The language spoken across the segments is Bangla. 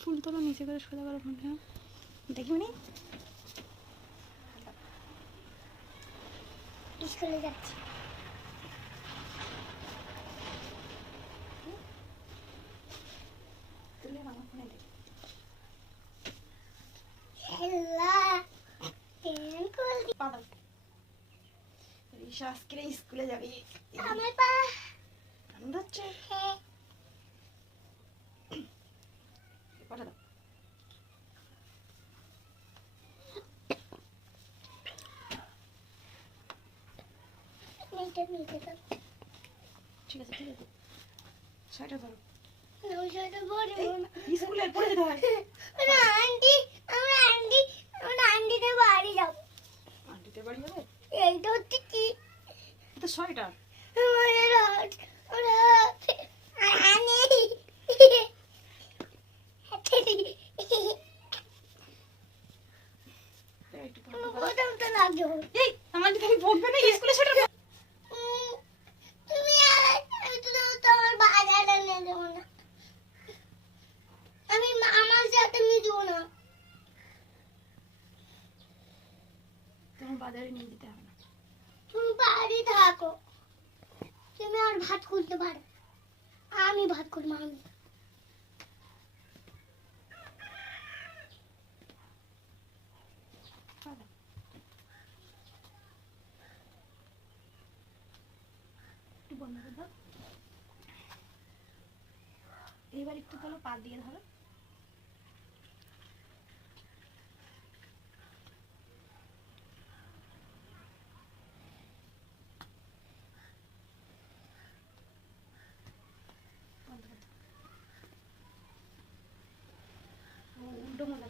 ফুল তোলো নিচে করে সোজা করে ফোন দেখি মানে। স্কুলে যাচ্ছি। আজকে স্কুলে যাবে। আমার পা ঠিক আছে ঠিক আছে ছয়টা ধরো। নৌশোটা বড় এই, স্কুলে পড়ে যেতে হয় না আন্টি আমরা আন্টি আমরা আন্টিতে বাড়ি যাব আন্টিতে বাড়ি যাবে এইটা হচ্ছে কি এ তো ছয়টা আমাদের হাত ওরা আনি এই, একটু পড়া দাও। প্রথম তো লাগবে এই আমার আন্টি তুমি পড়বে না স্কুলে ছয়টা উম, তুমি আর একটু তোমার বাজারে নিয়ে যাব না আমি মা- আমার সাথে মিশবো না তোমার বাজারে নিয়ে যেতে হবে না। তুমি বাড়ি থাকো। তুমি আর ভাত পারো। আমি ভাত করব আমি। এবার একটু তাহলে পা দিয়ে ধরো বন্ধ করে দাও। ও, উল্টো মোটা করে আমি দিয়েছে এটা একবারটা ওই একবার নিয়ে যাবে কি হলো করে দিল একটু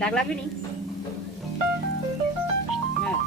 দাগ লাগবে নি হ্যাঁ